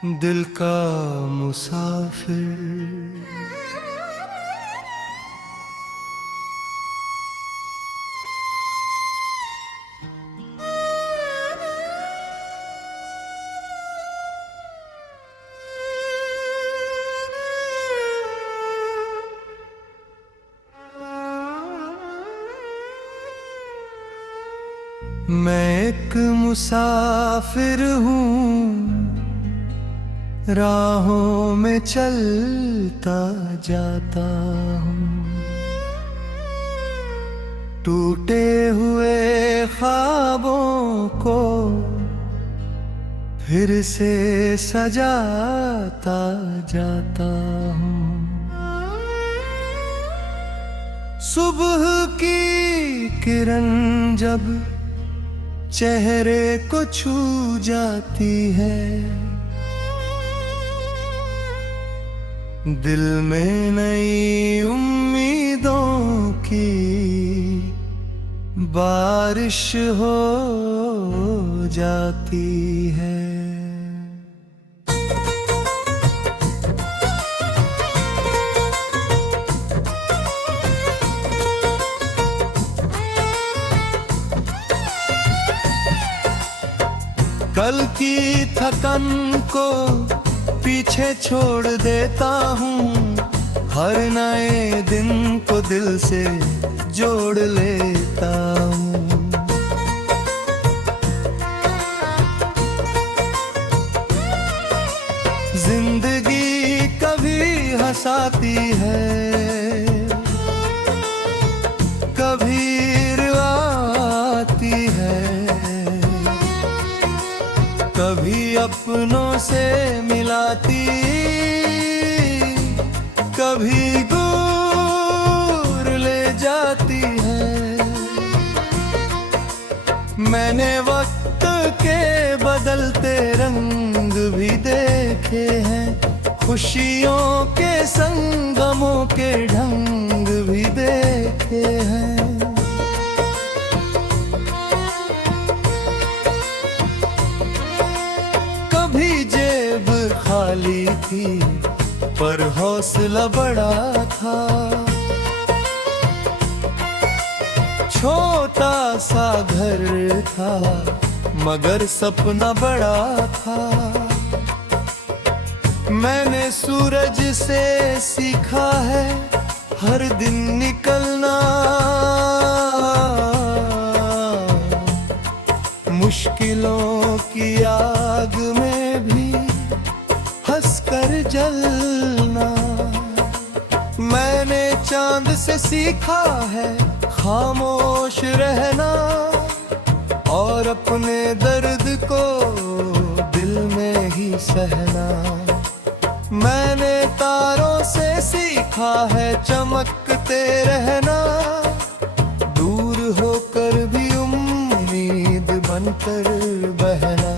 दिल का मुसाफिर। मैं एक मुसाफिर हूँ, राहों में चलता जाता हूँ। टूटे हुए ख्वाबों को फिर से सजाता जाता हूँ। सुबह की किरण जब चेहरे को छू जाती है, दिल में नई उम्मीदों की बारिश हो जाती है। कल की थकन को पीछे छोड़ देता हूँ, हर नए दिन को दिल से जोड़ लेता हूँ। जिंदगी कभी हंसाती है, कभी रुलाती है, कभी अपनों से मिलाती, कभी दूर ले जाती है। मैंने वक्त के बदलते रंग भी देखे हैं, खुशियों के संगमों के ढंग भी देखे हैं। कभी जेब खाली थी पर हौसला बड़ा था, छोटा सा घर था मगर सपना बड़ा था। मैंने सूरज से सीखा है हर दिन निकलना, मुश्किलों की आग में भी हंसकर जलना। मैंने चांद से सीखा है खामोश रहना, और अपने दर्द को दिल में ही सहना। मैंने तारों से सीखा है चमकते रहना, दूर होकर भी उम्मीद बनकर बहना।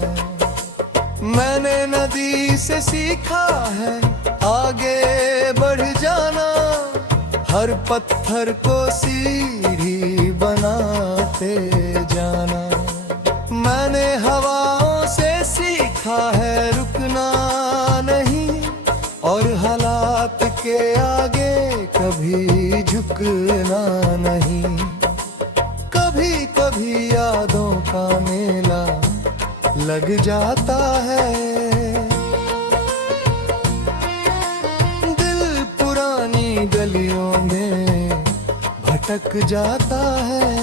मैंने नदी से सीखा है आगे बढ़ जाना, हर पत्थर को सीढ़ी बनाते जाना। मैंने हवाओं से सीखा है रुकना नहीं, और हालात के आगे कभी झुकना नहीं। कभी कभी यादों का मेला लग जाता है, दिल पुरानी गलियों में भटक जाता है।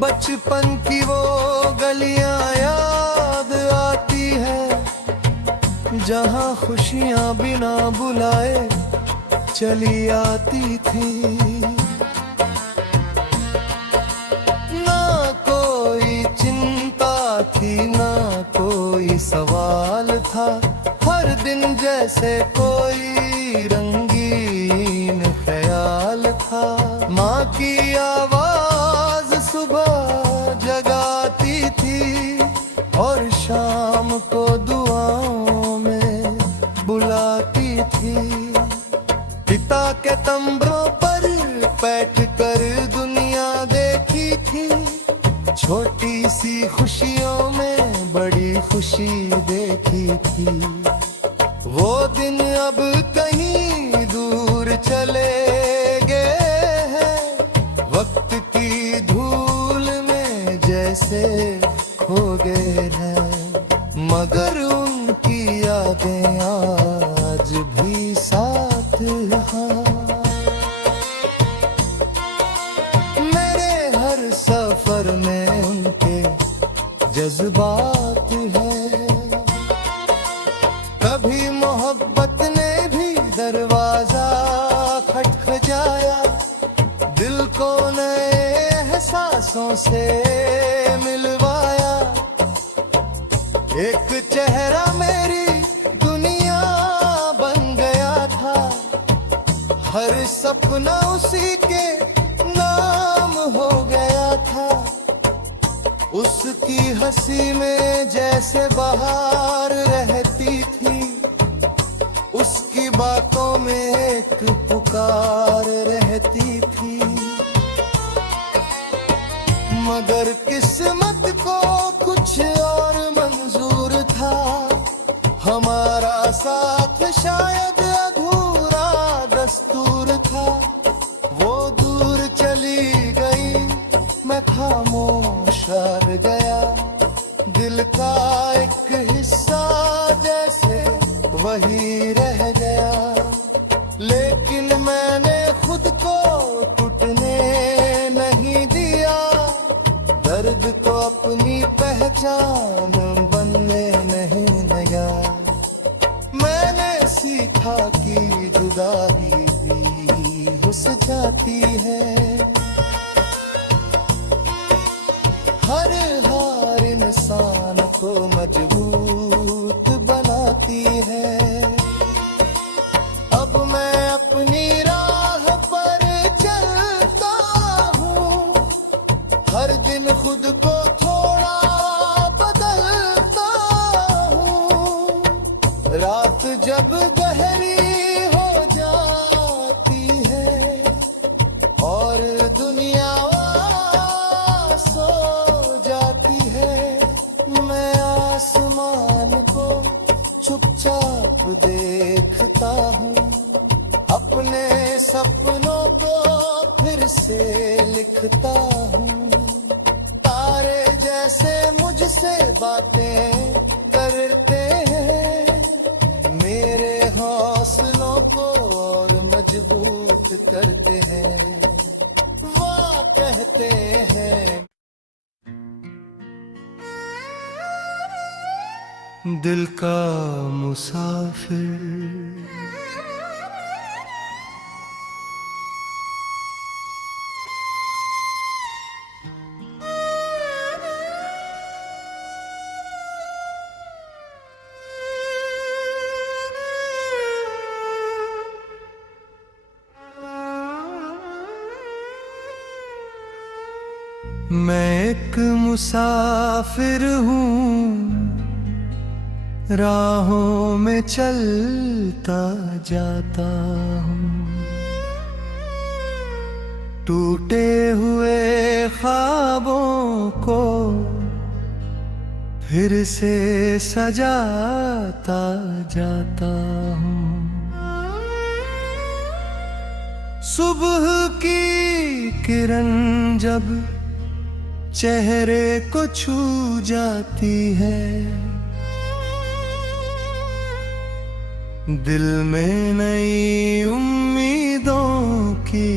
बचपन की वो गलियां याद आती है, जहां खुशियां बिना बुलाए चली आती थी। ना कोई चिंता थी, ना कोई सवाल था, हर दिन जैसे कोई रंगीन ख्याल था। माँ की आवाज सुबह जगाती थी, और शाम को दुआओं में बुलाती थी। पिता के तंबों पर बैठकर दुनिया देखी थी, छोटी सी खुशियों में बड़ी खुशी देखी थी। वो दिन अब कहीं दूर चले गए हैं, वक्त की धूल में जैसे खो गए हैं। मगर उनकी यादें आज भी साथ यहाँ। मेरे हर सफर में उनके जज्बात है। कभी मोहब्बत ने भी दरवाजा खटखटाया, दिल को नए एहसासों से मिलवाया। एक चेहरा मेरी दुनिया बन गया था, हर सपना उसी के नाम हो गया था। उसकी हंसी में जैसे बहार रहती थी, उसकी बातों में एक पुकार रहती थी। मगर किस्मत को कुछ और मंजूर था, हमारा साथ शायद अधूरा दस्तूर था। वो दूर चली गई, मैं खामोश रह गया। दिल का एक हिस्सा जैसे वही रह गया। लेकिन मैंने खुद को टूटने नहीं दिया, दर्द को अपनी पहचान बनने नहीं लगा। मैंने सीखा कि जुदाई भी हो जाती है। हर हार इंसान को मजबूत बनाती है। अब मैं अपनी राह पर चलता हूँ, हर दिन खुद को थोड़ा बदलता हूँ। रात जब गहरी हो जाती है और दुनिया सो जाती है, मैं आसमान को चुपचाप देखता हूँ। अपने सपनों को फिर से लिखता हूँ। तारे जैसे मुझसे बातें करते हैं, मेरे हौसलों को और मजबूत करते हैं। वो कहते हैं दिल का मुसाफिर। मैं एक मुसाफिर हूँ, राहों में चलता जाता हूँ। टूटे हुए ख्वाबों को फिर से सजाता जाता हूँ। सुबह की किरण जब चेहरे को छू जाती है, दिल में नई उम्मीदों की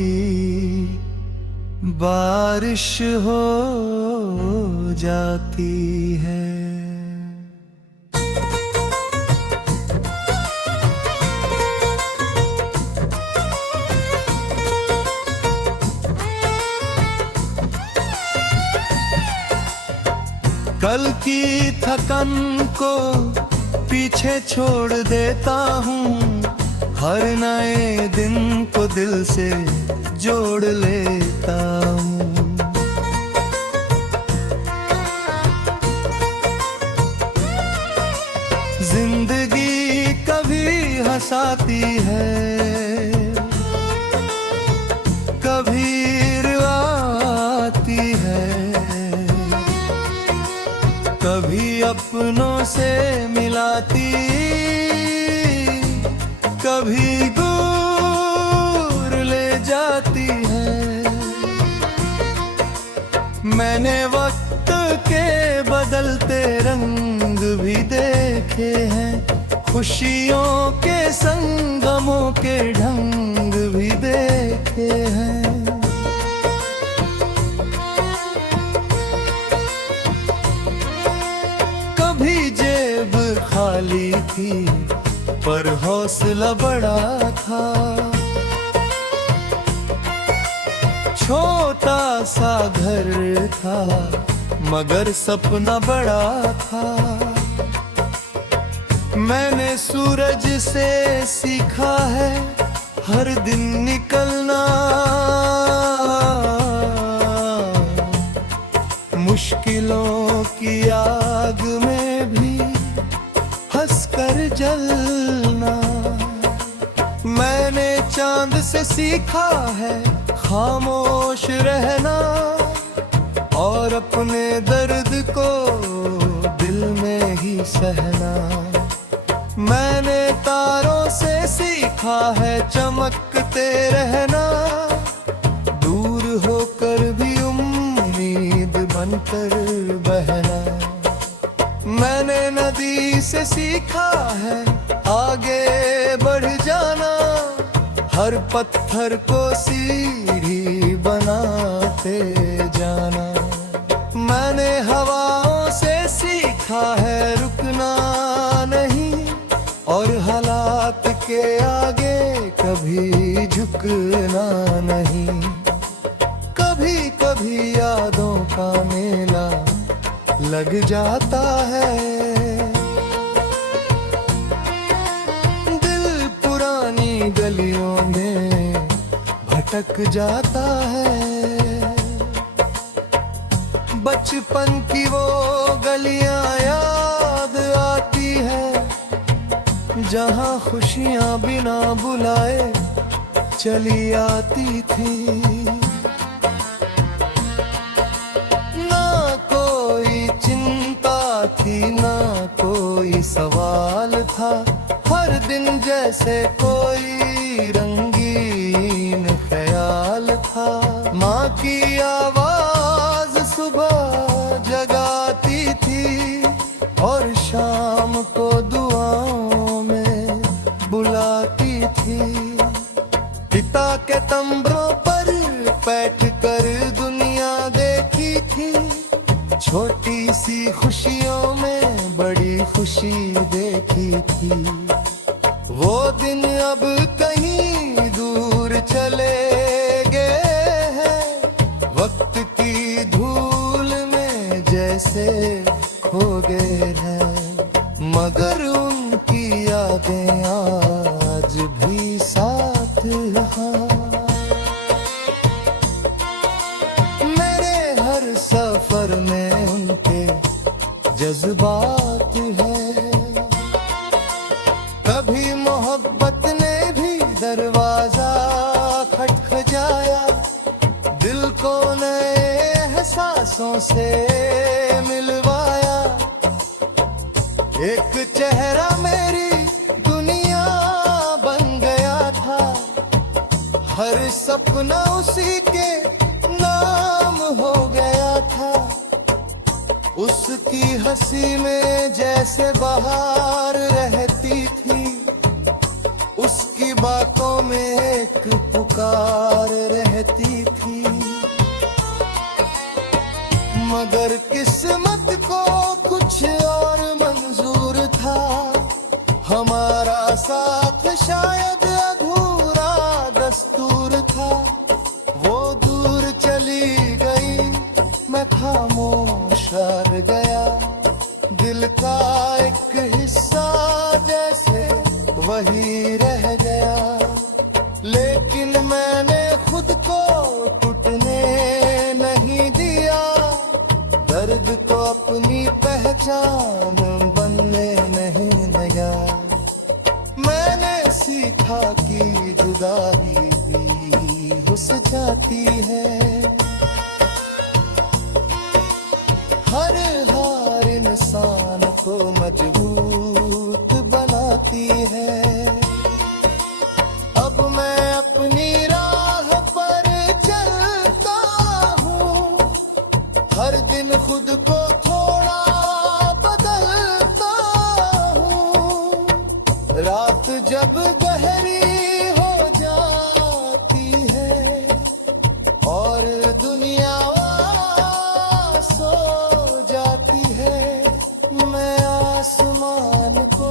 बारिश हो जाती है। कल की थकन को पीछे छोड़ देता हूँ, हर नए दिन को दिल से जोड़ लेता हूँ। जिंदगी कभी हंसाती है, कभी रुलाती है, कभी अपनों से मिलाती, कभी दूर ले जाती है। मैंने वक्त के बदलते रंग भी देखे हैं, खुशियों के संगमों के ढंग भी देखे हैं। कभी जेब खाली थी पर हौसला बड़ा था, छोटा सा घर था मगर सपना बड़ा था। मैंने सूरज से सीखा है हर दिन निकलना, मुश्किलों की आग में भी हंसकर जलना। मैंने चांद से सीखा है खामोश रहना, और अपने दर्द को दिल में ही सहना। मैंने तारों से सीखा है चमकते रहना, दूर होकर भी उम्मीद बनकर बहना। मैंने नदी से सीखा है आगे बढ़ जाना, हर पत्थर को सीढ़ी बनाते जाना। मैंने हवाओं से सीखा है रुकना नहीं, और हालात के आगे कभी झुकना नहीं। कभी कभी यादों का मेला लग जाता है, दिल पुरानी गलियों में भटक जाता है। बचपन की वो गलियां याद आती है, जहां खुशियां बिना बुलाए चली आती थी। ना कोई चिंता थी, ना कोई सवाल था, हर दिन जैसे कोई रंगीन ख्याल था। माँ की आवाज सुबह जगाती थी, और शाम को दुआओं में बुलाती थी। पिता के तंबरों पर बैठकर दुनिया देखी थी, छोटी सी खुशियों में बड़ी खुशी देखी थी। वो दिन अब कहीं दूर चले गए हैं, वक्त की धूल में जैसे खो गए हैं, मगर उनकी यादें आज भी साथ यहाँ। मेरे हर सफर में उनके जज्बात है। कभी मोहब्बत ने भी दरवाजा खटखटाया, दिल को नए एहसासों से मिलवाया। एक चेहरा मेरी दुनिया बन गया था, हर सपना उसी के नाम हो गया था। उसकी हंसी में जैसे बहार रहती थी, उसकी बातों में एक पुकार रहती थी। मगर किस्मत को कुछ और मंजूर था, हमारा साथ शायद अधूरा दस्तूर था। वो दूर चली गई, मैं खामोश रह गया, दिल का एक हिस्सा जैसे वही रह गया। लेकिन मैंने खुद को टूटने नहीं दिया, दर्द को अपनी पहचान बनने नहीं लगा। मैंने सीखा कि जुदाई भी हो जाती है, हर हार इंसान को मजबूत बनाती है। अब मैं अपनी राह पर चलता हूँ, हर दिन खुद को थोड़ा बदलता हूँ। रात जब गहरी हो जाती है और दुनिया सो जाती है, मैं आसमान को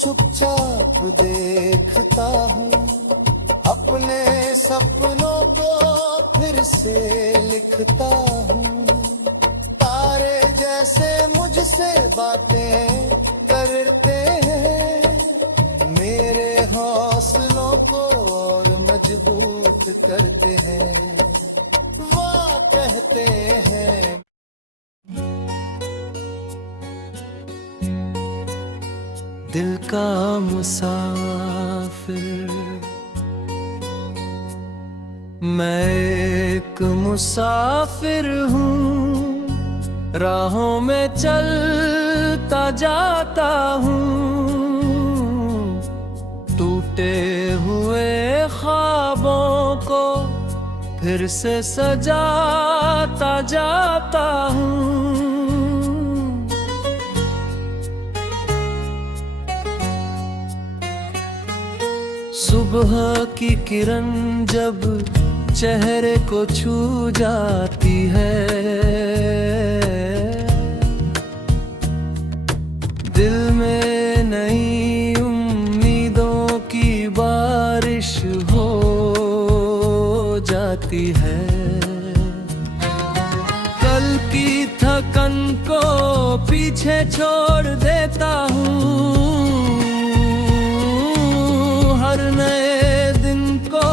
चुपचाप देखता हूँ, अपने सपनों को फिर से लिखता हूँ। तारे जैसे मुझसे बातें करते हैं, मेरे हौसलों को और मजबूत करते हैं। वो कहते हैं दिल का मुसाफिर, मैं एक मुसाफिर हूँ, राहों में चलता जाता हूँ, टूटे हुए ख्वाबों को फिर से सजाता जाता हूँ। सुबह की किरण जब चेहरे को छू जाती है, दिल में नई उम्मीदों की बारिश हो जाती है। कल की थकन को पीछे छोड़ देता हूँ, हर नए दिन को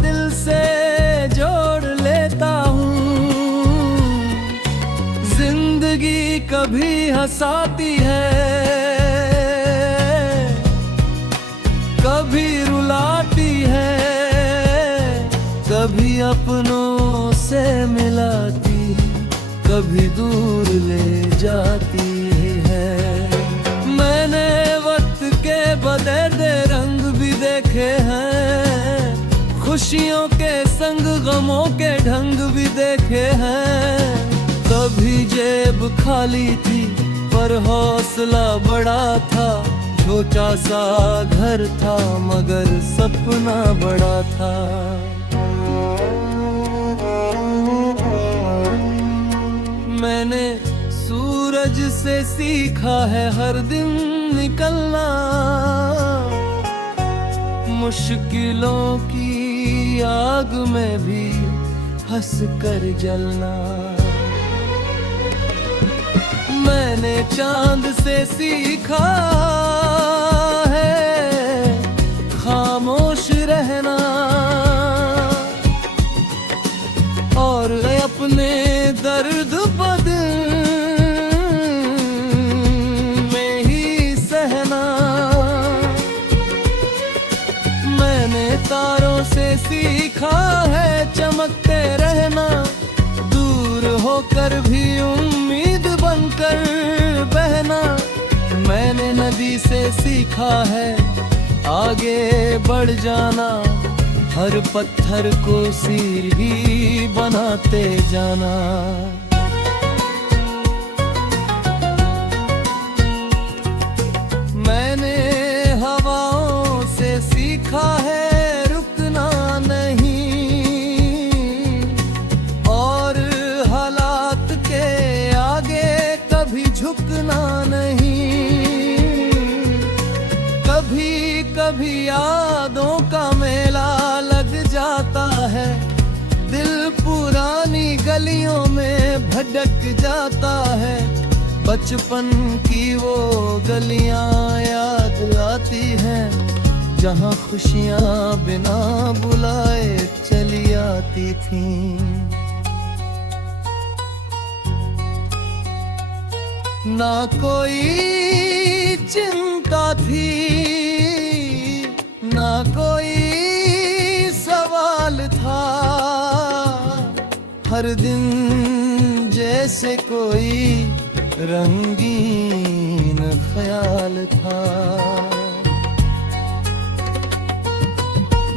दिल से जोड़ लेता हूँ। जिंदगी कभी हंसाती है, कभी रुलाती है, कभी अपनों से मिलाती, कभी दूर ले जाती है। मैंने वक्त के बदले रंग भी देखे हैं, खुशियों के संग गमों के ढंग भी देखे हैं। कभी जेब खाली थी पर हौसला बड़ा था, छोटा सा घर था मगर सपना बड़ा था। मैंने सूरज से सीखा है हर दिन निकलना, मुश्किलों की आग में भी हंस कर जलना। मैंने चांद से सीखा है खामोश रहना, और अपने दर्द बदल में ही सहना। मैंने तारों से सीखा है चमकते रहना, दूर होकर भी उम्मीद बनकर बहना। मैंने नदी से सीखा है आगे बढ़ जाना, हर पत्थर को सीढ़ी बनाते जाना। मैंने हवाओं से सीखा है रुकना नहीं, और हालात के आगे कभी झुकना नहीं। कभी कभी यादों का मेला लग जाता है, दिल पुरानी गलियों में भटक जाता है। बचपन की वो गलियां याद आती हैं, जहां खुशियां बिना बुलाए चली आती थीं। ना कोई चिंता थी, ना कोई सवाल था, हर दिन जैसे कोई रंगीन ख्याल था।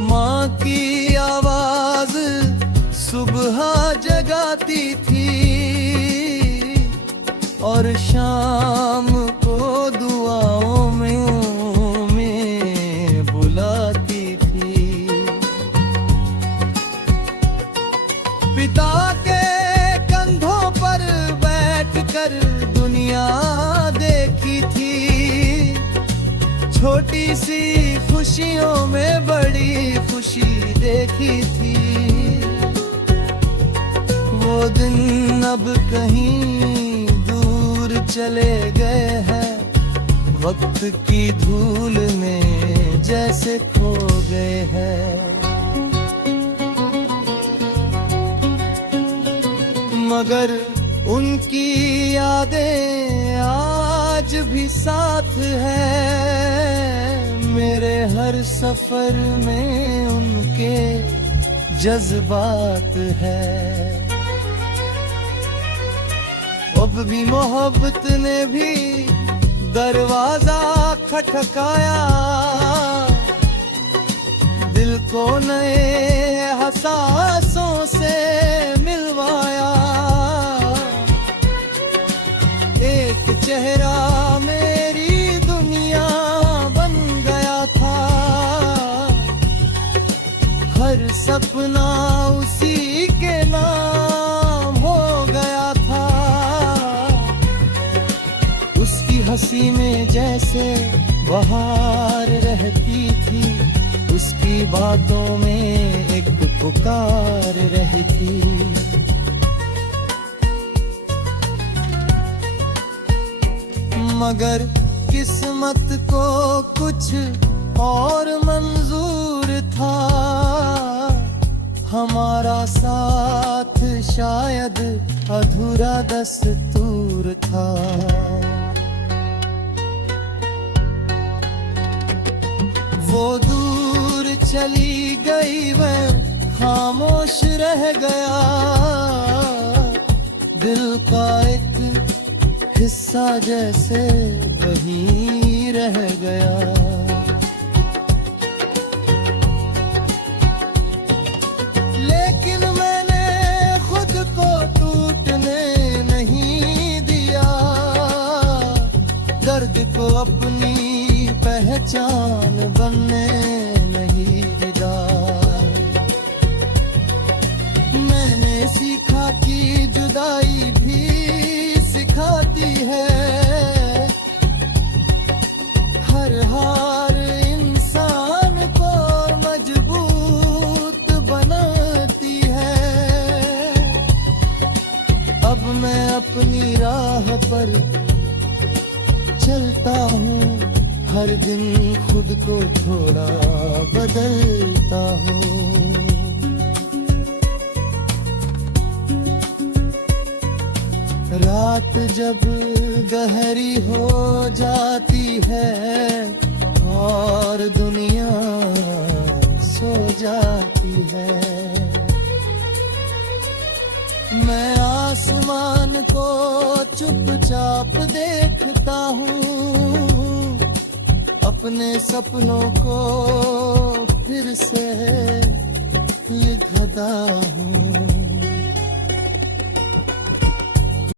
माँ की आवाज सुबह जगाती थी और शाम को दुआओं में बुलाती थी। पिता के कंधों पर बैठकर दुनिया देखी थी। छोटी सी खुशियों में बड़ी खुशी देखी थी। वो दिन अब कहीं दूर चले गए हैं, वक्त की धूल में जैसे खो गए हैं। मगर उनकी यादें आज भी साथ है। मेरे हर सफर में उनके जज्बात है। अब भी मोहब्बत ने भी दरवाजा खटखटाया, दिल को नए एहसासों से मिलवाया। एक चेहरा मेरी दुनिया बन गया था, हर सपना उसी के नाम हो गया था। उसकी हंसी में जैसे बहार रहती थी, उसकी बातों में एक पुकार रहती। मगर किस्मत को कुछ और मंजूर था। हमारा साथ शायद अधूरा दस्तूर था। वो दूर चली गई, वह खामोश रह गया। दिल का एक हिस्सा जैसे वहीं रह गया। लेकिन मैंने खुद को टूटने नहीं दिया, दर्द को अपनी पहचान बनने नहीं दिया। मैंने सीखा कि जुदाई भी सिखाती है, हर हार इंसान को मजबूत बनाती है। अब मैं अपनी राह पर चलता हूँ, हर दिन खुद को थोड़ा बदलता हूँ। रात जब गहरी हो जाती है और दुनिया सो जाती है, मैं आसमान को चुपचाप देखता हूँ, अपने सपनों को फिर से लिखता हूँ।